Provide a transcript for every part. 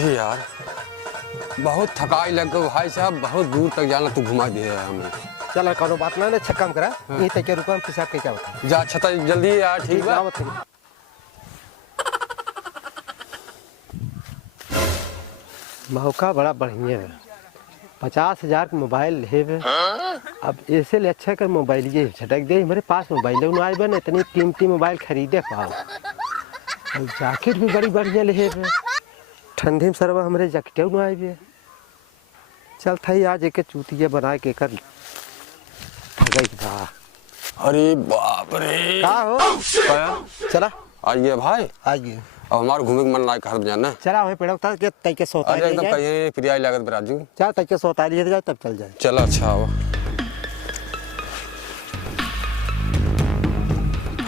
अरे यार बहुत थकाई लग गई भाई साहब, बहुत दूर तक जाना, तू घुमा दिए हमें। चल कोनो बात ना, अच्छा काम करा। यही तक के रुपया हिसाब के क्या होता जा छता जल्दी यार। ठीक बा। मौका बड़ा बढ़िया है। 50,000 का मोबाइल है। अब ऐसे ले अच्छा कर मोबाइल ये झटक दे मेरे पास मोबाइल है आए बन इतनी कीमती मोबाइल खरीदे पाओ। जैकेट भी बड़ी बढ़िया ले ठंडी में सरवा हमारे जैकेट आए भी चल थी आज एक चूतिया बना के कर अरे बाप रे का हो चला आइए भाई आइए। अब हमारे घूमे के मन लायक हर जाना चला वही पेड़ उतार के तई के सोता अरे एकदम कहीं प्रिया लागत बराजू चल तई के सोता लिए जाए तब चल जाए। चलो अच्छा हो।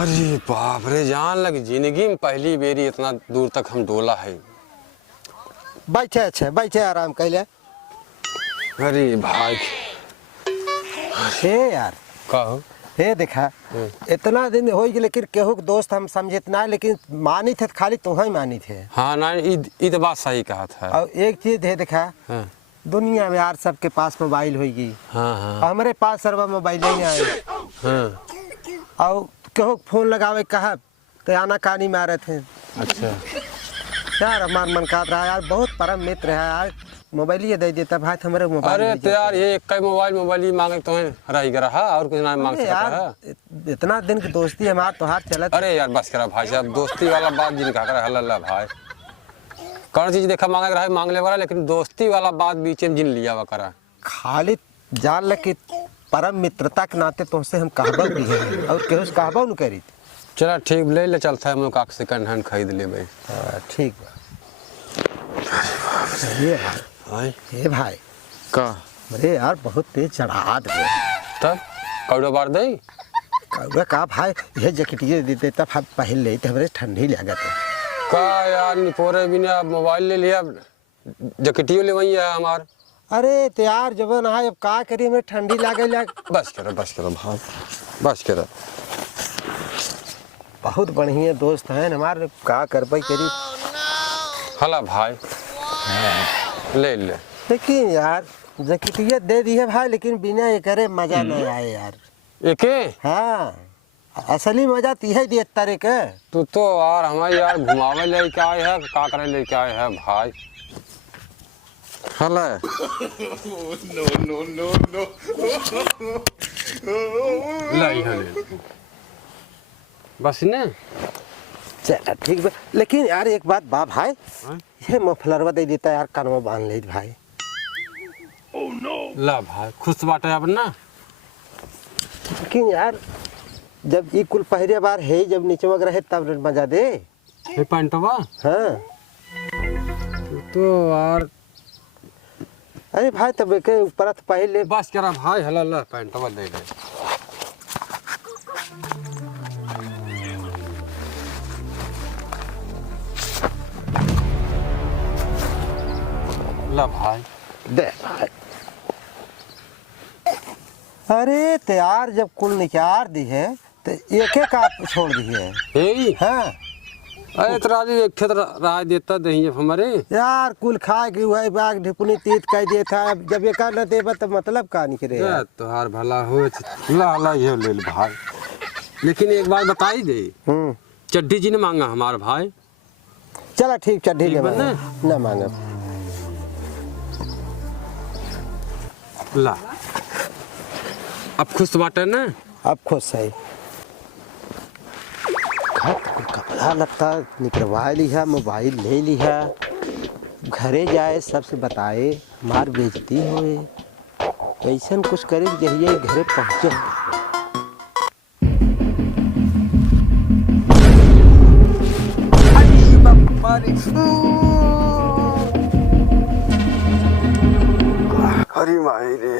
अरे बाप रे जान लग जिंदगी में पहली बेरी इतना दूर तक हम डोला है। बैठे अच्छा बैठे आराम कैले। अरे भाई हे यार कहो हे देखा इतना दिन हो गए लेकिन केहू के दोस्त हम समझत ना लेकिन मानी थे खाली तो ही मानी थे। हाँ ना ये तो बात सही कहा था। और एक चीज है देखा हाँ। दुनिया में यार सबके पास मोबाइल होगी। हाँ हाँ। हमारे पास सर्वा मोबाइल नहीं आए। हाँ। और केहू फोन लगावे कहा तो आना कहानी मारे थे। अच्छा यार हमारा मन कर रहा है यार बहुत परम मित्र है यार मोबाइल ये दे देता भाई हमारे मोबाइल। अरे तो यार ये एक मोबाइल ही मांगे तो रही रहा और कुछ ना मांग सकता है। इतना दिन की दोस्ती हमारा तो हाथ चला। अरे यार बस करा भाई साहब दोस्ती वाला बात जिन कहा कर हल्ला भाई कौन चीज देखा मांगे रहा मांग ले वाला लेकिन दोस्ती वाला बात बीच में जिन लिया हुआ करा खाली जान ल कि परम मित्रता के नाते तुमसे हम कहबा भी है और केहू से कहबा न करी। चला ठीक ले ले चलता है हम लोग सेकंड हैंड खरीद ले भाई। ठीक ये हे भाई का अरे यार बहुत तेज चढ़ा दे तब कौड़ो बार दे कौड़ा का भाई ये जैकेटिए दे देता पहन ले तो हमारे ठंडी लागत है का यार निपोरे बिना मोबाइल ले लिया जैकेटियो ले वही है हमार। अरे तो यार जबन है अब का करी हमें ठंडी लागे बस करो भाई बस करो। बहुत बढ़िया दोस्त हैं हमारे का करबई करी हला भाई ले ले लेकिन यार जैकेटिया दे दी है भाई लेकिन बिना ये करे मजा नहीं आए यार एके। हाँ असली मजा तीहे दिए तारे के तू तो यार हमारे यार घुमावे लेके आए है का करे लेके आए है भाई। हला नो लाई हले बस ने चल ठीक लेकिन यार एक बात बा भाई ये मफलरवा दे देता यार कानवा बांध ले भाई। ला भाई खुश बाटे अब ना लेकिन यार जब ये कुल पहले बार है जब नीचे वग रहे तब मजा दे ये पैंटवा। हाँ तो यार अरे भाई तब के ऊपर पहले बस करा भाई हला ला पैंटवा ले ले ला भाई दे भाई। अरे तैयार जब कुल निकाल दी है तो एक एक आप छोड़ दी है। हाँ अरे तराजी एक खेत राय देता दही हमारे यार कुल खा के हुआ बाग ढिपुनी तीत कह दिया था अब जब एक न देबा तो मतलब का निकले तोहार भला हो ला ला ये ले भाई। लेकिन एक बात बताई दे चड्डी जी ने मांगा हमारा भाई। चला ठीक चड्डी न मांगा ला अब खुश बाटे ना अब खुश है कपड़ा लगता निकलवा लिया मोबाइल ले लिया घरे जाए सबसे बताए मार बेइज्जती होए ऐसा कुछ करे जहिए घरे पहुँचे। अरे माई रे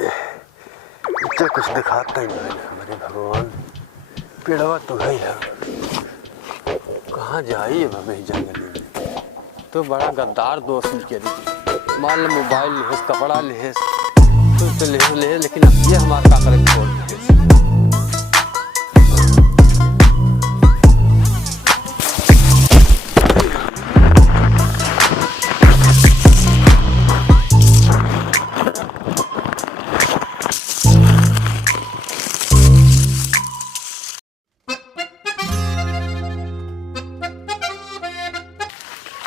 इतना कुछ दिखाता ही नहीं हमारे भगवान पेड़वा तो गई है कहाँ जाइए भाई जंगल में तो बड़ा गद्दार दोस्त के मान लो मोबाइल ले कपड़ा ले तो ले लेकिन अब ये हमारा का करे छोड़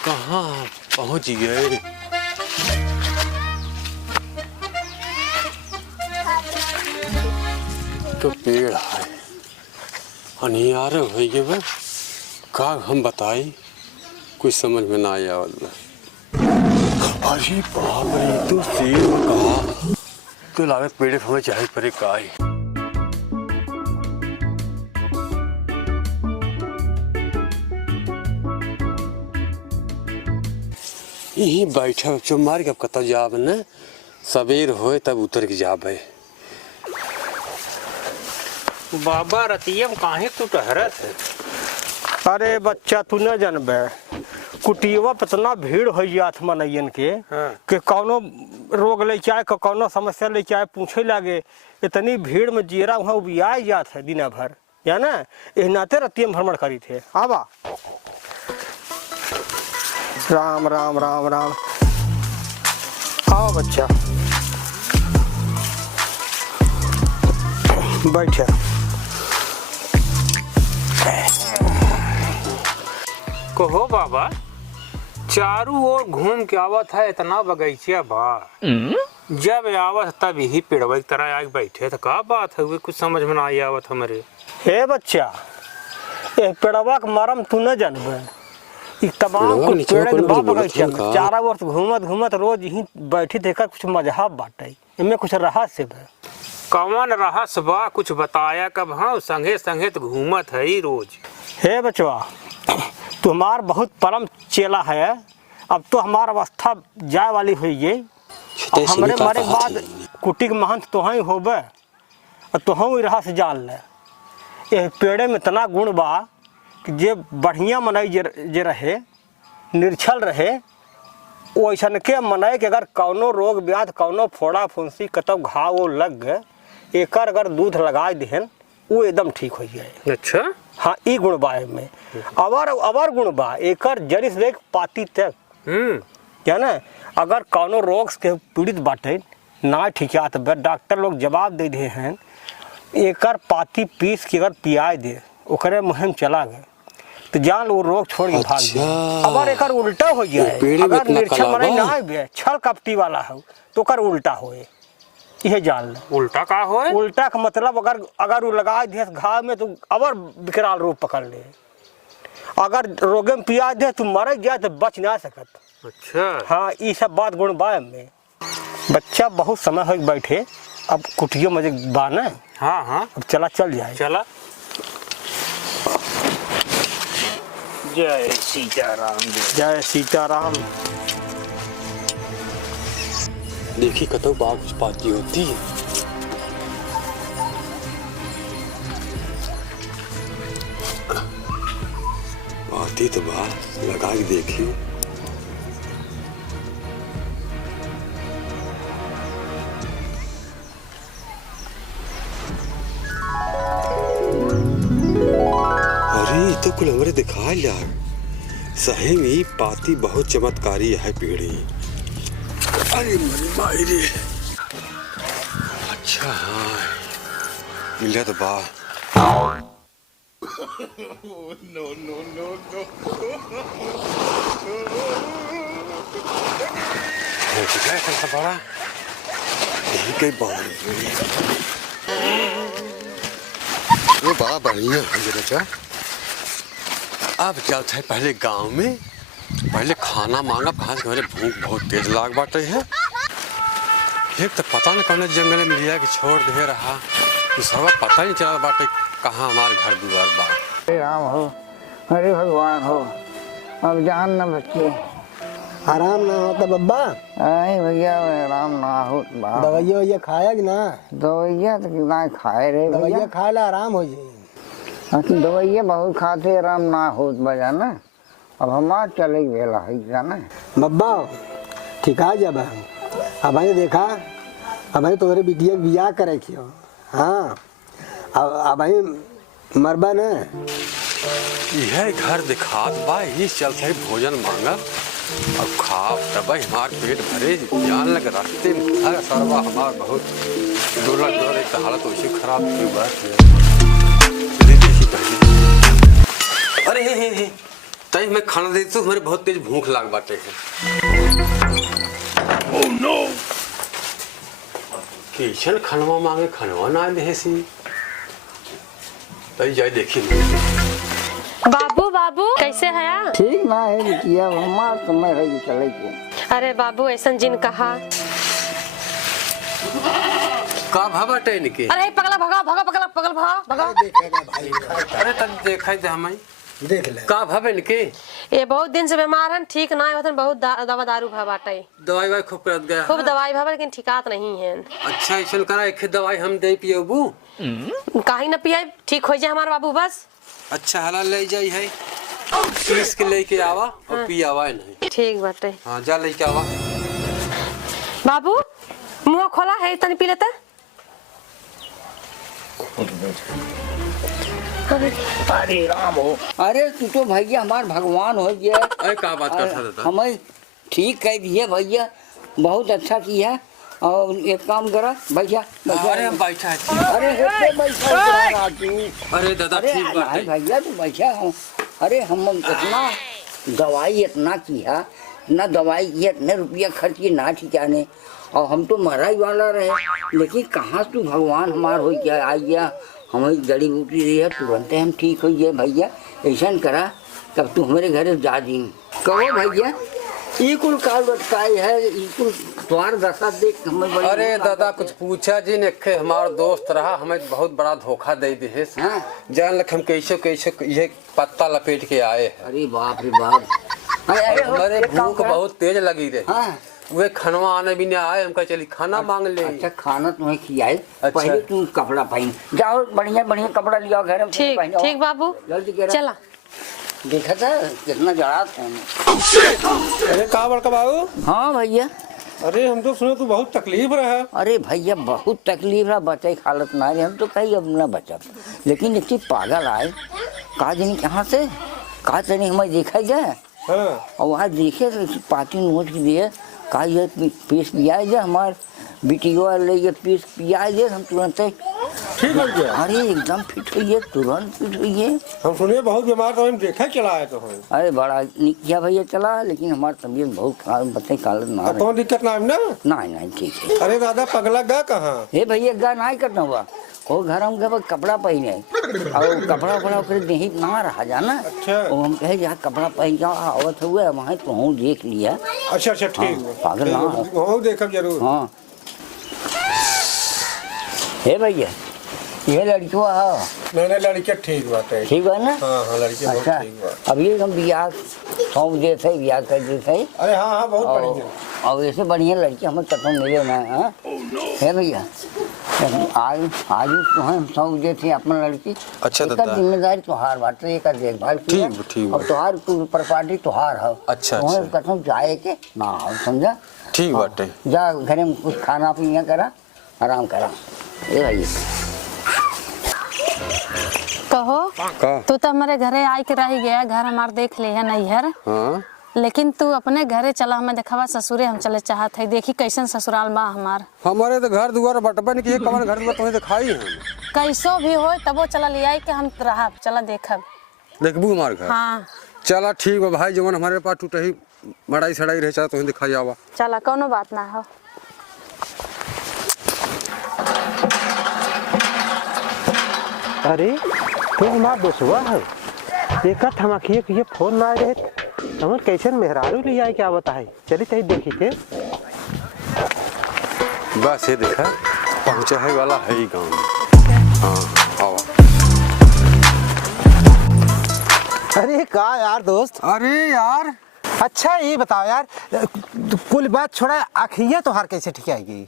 कहाँ पहुंच गए? तो पेड़ है अनियार हो गए बे, का हम बताई कुछ समझ में ना आया वाला। अरे बाप रे, तो शेर कहा तो लागत पेड़ हमें चाहे परे काई। यही बैठा चुमार के अब कत जाब न, सवेर होए तब उतर के जाब है। बाबा रतियम काहे तू टहरत है? अरे बच्चा तू न जानबे, कुटियवा पे इतना भीड़ हो जात मनैयन के कि कौनो रोग ले चाहे कौनो समस्या ले चाहे पूछे लागे, इतनी भीड़ में जीरा वहाँ उबिया जात है दिन भर, या ना एह नाते रतियम भ्रमण करी थे। आवा राम राम राम राम। आओ बच्चा बैठे। कहो बाबा, चारों ओर घूम के आवत है, इतना बगीचा बा, जब आवत तब यही पेड़वा की तरह आके बैठे तो का बात है? वे कुछ समझ में ना आई आवत हमारे। हे बच्चा, ये पेड़वा के मरम तू न जानबे। ई तमाम कुछ पेड़ के बा बगीचा में चारा वर्ष घूमत घूमत रोज यहीं बैठी देखकर कुछ मजहब बाटे, इनमें कुछ रहस्य बा। कौन रहस्य बा? कुछ बताया कब? हाँ, संगे संगे तो घूमत है ही रोज। हे बचवा, तू हमार बहुत परम चेला है, अब तो हमार अवस्था जाए वाली हुई है। हमारे मारे बाद कुटी के महंत तो ही होबे और तो ही रहस्य जान ले। ये पेड़े में इतना गुण बा कि जे बढ़िया मनई जे रहे, निर्छल रहे, वो ऐसा के मनई के अगर कौनो रोग व्याध, कौनो फोड़ा फुंसी, कतब घाव वो लग गए, एक अगर दूध लगा देहन वो एकदम ठीक हो जाए। अच्छा, हाँ, ई गुण बा में। अवर गुण बा एकर जड़ी से लेके पाती तक। क्या ना, अगर कौनो रोग से पीड़ित बाटे ना ठिकात बे, डॉक्टर लोग जवाब दे दे हैं एकर पाती पीस के अगर पियाए दे, ओकरे मुहिम चला गए तो जान वो रोग छोड़ के भाग जाए। अगर एकर उल्टा हो जाए, अगर निर्छल मनाई ना आए, छल कपटी वाला हो तो ओकर उल्टा होए, यह जान ले। उल्टा का होए? उल्टा का मतलब अगर वो लगा दे घाव में तो अवर विकराल रूप पकड़ ले। अगर रोगे में पिया दे तो मर जाए तो बच ना सकत। अच्छा, हाँ, ये सब बात गुण बा में। बच्चा बहुत समय हो बैठे, अब कुटियो मजे बा ना। हाँ हाँ, अब चला चल जाए। चला। जय सीताराम। जय सीताराम। देखी कतो बाग पाती होती है। आती तो बा, लगा के देखी। अरे तो कुल हमरे दिखा यार, सही में पाती बहुत चमत्कारी है पेड़ी। अरे माई रे, अच्छा हाँ मिला तो बा। बड़ा यही कई वो बड़ा बढ़िया है बेटा। अब चलते है पहले गांव में, पहले खाना मांगा, कहाँ से मेरे भूख बहुत तेज लाग बाटे है। एक तो पता नहीं कौन जंगल में लिया कि छोड़ दे रहा, तो सब पता ही चला बाटे कहाँ हमारे घर द्वार बा। हरे राम हो, हरे भगवान हो, अब जान न बच्चे। आराम ना होता बब्बा? आई भैया आराम ना हो। दवाइया वैया खाया कि ना? दवाइया तो ना खाए रे भैया। दवाइया खाए ला आराम हो जाए। दवाइया बहुत खाते आराम ना हो बजा ना। अब हमार चले वेला है जाना बब्बा ठीक है। जब अब आई देखा, अब आई तोरे बिटिया बियाह करे खियो। हाँ, अब आई मरबा न। यह घर दिखात बा, ये चलते भोजन मांगा और खाब तब हमार पेट भरे। जान लग रास्ते में हर सरवा हमार बहुत डोला डोला एक हालत वैसे खराब हुई बात है। अरे हे तय भाई मैं खाना दे तो मेरे बहुत तेज भूख लाग बाटे है। ओह नो, कैसन खानवा मांगे, खानवा ना ले सी भाई जाए देखी। बाबू बाबू कैसे है आप? ठीक ना है बिटिया, हमार समय है कि चले के। अरे बाबू ऐसा जिन कहा। का भा बाटे इनके? अरे पगला भगा भगा पगला पगल भगा भगा। देखेगा भाई, अरे तब देखा दे हमें देख ले। का भा इनके? ये बहुत दिन से बीमार हैं, ठीक ना है, बहुत दवा दारू भा बाटे, दवाई वाई खूब करत गया। खूब दवाई भा लेकिन ठिकात नहीं है। अच्छा ऐसा करा, एक दवाई हम दे पियोबू। कहीं न पिया ठीक हो जाए हमारा बाबू बस। अच्छा हला ले जाई है, पीस के लेके आवा और पी आवा नहीं। ठीक बाटे। हाँ जा लेके आवा। बाबू मुंह खोला है, तनी पी लेते। अरे राम हो, अरे तू तो भैया हमार भगवान हो गया। अरे का बात करता था? हमें ठीक कह दिए भैया, बहुत अच्छा किया। और एक काम करा भैया, अरे हम बैठा है। अरे होते बैठा राजू। अरे दादा अरे ठीक बात नहीं है। भैया तू बैठा हो। अरे हम इतना दवाई इतना किया ना, दवाई ये इतने रुपया खर्च किए ना ठिकाने, और हम तो मरा ही वाला रहे, लेकिन कहाँ तू भगवान हमार हो गया, आ गया हमें जड़ी बूटी रही है, तुरंत हम ठीक हो गए भैया। ऐसा करा तब तू हमारे घर जा दी। कहो भैया ये कुल काल बटकाई है, ये कुल तुम्हार दशा देख हमें बड़ी। अरे दादा कुछ पूछा जी ने, हमारा दोस्त रहा, हमें बहुत बड़ा धोखा दे दी। हाँ? जान लख हम कैसे कैसे ये पत्ता लपेट के आए हैं। अरे बाप रे बाप। अरे हमारे एक काम भूख करा। बहुत तेज लगी रही। हाँ। वे खानवा आने भी नहीं आए, हमका चली खाना मांग ले। अच्छा खाना तुम्हें खिलाए, अच्छा। पहले तुम कपड़ा पहन जाओ, बढ़िया बढ़िया कपड़ा लिया घर में ठीक पहनो। ठीक बाबू जल्दी करा। चला। देखा था कितना जड़ा था। अरे का बड़का बाबू? हाँ भैया। अरे हम तो सुने तू बहुत तकलीफ रहा। अरे भैया बहुत तकलीफ रहा, बचे हालत ना रही, हम तो कहीं अब न बचा, लेकिन इतनी पागल आए कहा जानी कहाँ से, कहा जानी हमें देखा जाए। हाँ। और वहाँ देखे तो पार्टी नोट की दिए, कहा ये पीस पिया जाए, हमारे बिटिया ले ये पीस पिया जाए, हम तुरंत ठीक हो गया? अरे एकदम फिट हुई है, तुरंत फिट हुई है। हम सुने बहुत बीमार तो हम देखा चला आए तो हम। अरे बड़ा किया भैया चला, लेकिन हमारी तबीयत बहुत खराब, बताए कालत ना अब तो दिक्कत ना है ना? नहीं ठीक है। अरे दादा पगला गा कहाँ? हे भैया गा नहीं करना हुआ, वो घर हम के कपड़ा पहने और कपड़ा वपड़ा ओकरे देही ना रहा जाना। अच्छा। वो हम कहे जा कपड़ा पहन जाओ, आवत हुए वहाँ तो देख लिया। अच्छा अच्छा ठीक है। पागल ना हो। वो देखब जरूर। हाँ हे भैया ये लड़कियों है। नहीं लड़के ठीक बात है। ठीक है ना? हाँ हाँ लड़के बहुत अच्छा ठीक बा। अभी हम बियाह सौंप दे थे, बियाह कर दे थे, अरे हाँ हाँ बहुत बढ़िया। और ऐसे बढ़िया लड़की हमें कथम मिले ना। हाँ है भैया, आज आज हम सौंप दे थे अपना लड़की। अच्छा एकर दादा। जिम्मेदारी तुहार बाटे, एकर देखभाल किया। ठीक अब तुहार प्रॉपर्टी तुहार है। अच्छा, तुम्हें अच्छा। कथम जाए के ना हो, समझा? ठीक बाटे। जा घर में कुछ खाना पीना करा, आराम करा। ए भैया कहो का? तू तो हमारे घरे आई के रह गया, घर हमार देख ले है नैहर, हाँ लेकिन तू अपने घरे चला, हमें देखा ससुरे हम चले चाहत है, देखी कैसन ससुराल बा हमार। हमारे तो घर दुआर बटबन की कमन घर दुआर तुम्हें दिखाई है। कैसो भी हो तबो चला ले आई के हम रहा, चला देखब। देखबू हमारे घर? हाँ चला ठीक है भाई, जवन हमारे पास टूटही मड़ाई सड़ाई रह चला तुम्हें दिखा जावा। चला, कोनो बात ना हो। अरे तो हमार दोस्तवा है, देखा थमकिए कि ये फोन ना रहे, हमर कैसे मेहरारू ले आए क्या बताए, चली तही देखी के। बस ये देखा पहुंचा है वाला है ही गाँव में। हाँ आवा। अरे का यार दोस्त। अरे यार अच्छा ये बताओ यार, कुल बात छोड़ा, आखिया तो हार कैसे ठीक आएगी?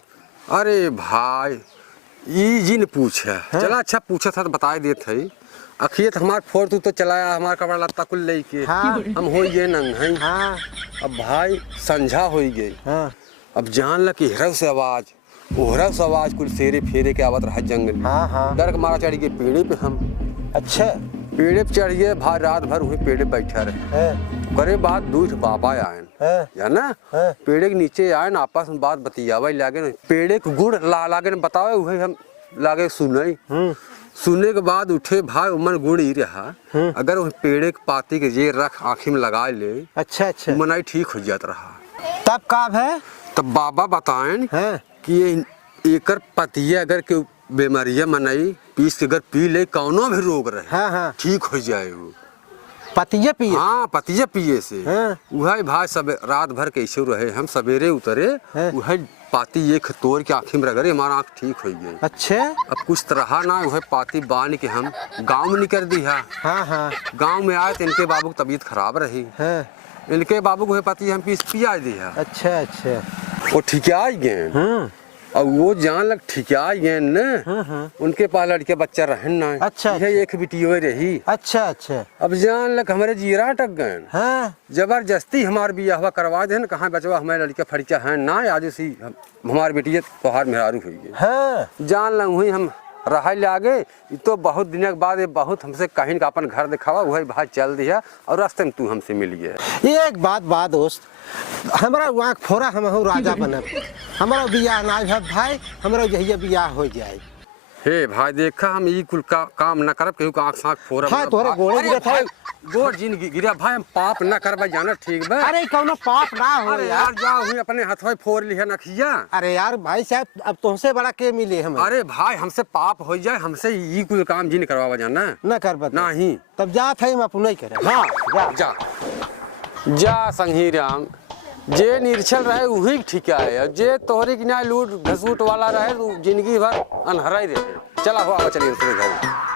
अरे भाई ये जी ने पूछा। चला अच्छा पूछा था तो बता देते है। अखियत हमार फोर तू तो चलाया, हमार कपड़ा लत्ता कुल लेके। हाँ। हम हो गए नंग। हाँ अब भाई संझा हो गई। हाँ अब जान ल कि हिरव से आवाज, ओहरव से आवाज, कुल सेरे फेरे के आवत रहा जंगल। हाँ हाँ। डर के मारा चढ़ गए पेड़े पे हम। अच्छा पेड़े पे चढ़ गए भाई, रात भर वहीं पेड़े पे बैठा रहे। है, करे बात दूठ बाबा आयन है, ना है। पेड़े के नीचे आयन, आपस में बात बतियावे लागे न, पेड़े के गुड़ लागे न बतावे, वही हम लागे सुनई। सुनने के बाद उठे भाई उमन गुड़ ही रहा। अगर वो पेड़े के पाती के जे रख आँखी में लगा ले अच्छा अच्छा मनाई ठीक हो जात रहा। तब का है तब बाबा बताएं हाँ कि ये एकर पतिया अगर के बीमारिया मनाई पीस के अगर पी ले कौनो भी रोग रहे हाँ हाँ ठीक हो जाए वो। पतिया पिए हाँ पतिया पिए से हाँ। वह भाई सब रात भर कैसे रहे हम सवेरे उतरे हाँ। वह पाती एक तोड़ के आँखी में रगड़े हमारा आँख ठीक हो गई। अच्छा अब कुछ तरह ना वह पाती बांध के हम गांव में निकल दिया। हाँ हाँ गांव में आए तो इनके बाबू की तबीयत खराब रही। हाँ इनके बाबू को वह पाती हम पिया दिया। अच्छा अच्छा वो ठिका गए और वो जान लग ठिका गए न उनके पास लड़के बच्चा रहन ना। अच्छा, यह एक बिटियो रही। अच्छा अच्छा अब जान लग हमारे जीरा अटक गए। हाँ जबरदस्ती हमार बियाह करवा दे न कहाँ बचवा हमारे लड़के फरिचा है ना आज उसी हमार बेटिया तोहार मेहरारू हुई गई। हाँ जान लग हुई हम रहा ले आगे तो बहुत दिन के बाद ये बहुत हमसे कहीं का अपन घर दिखावा वही भाई चल दिया और रास्ते में तू हमसे मिल गया। एक बात दोस्त हमारा वहाँ फोरा हम राजा बनब हमारा बियाह ना भत भाई हमारा यही बियाह हो जाए। हे भाई देखा हम ई कुल काम न करब केहू का आँख साँख फोरब हाँ, तोहरे गोड़े गिरत है। गोड़ जिन गिरा भाई हम पाप न करब जाना ठीक बा। अरे कौनो पाप ना हो अरे यार यार जाओ हुई अपने हथवा फोड़ लिया नखिया। अरे यार भाई साहब अब तुमसे बड़ा के मिले हम अरे भाई हमसे पाप हो जाए हमसे ई कुल काम जिन करवावा जाना न कर बता नहीं। तब जा थे हम अपना ही करे। हाँ जा जा संगी राम जे निर्छल रहे वही ठीक है जे तोहरे की ना लूट घसूट वाला रहे जिंदगी भर अनहरा ही रहे। चला हो चलिए घर।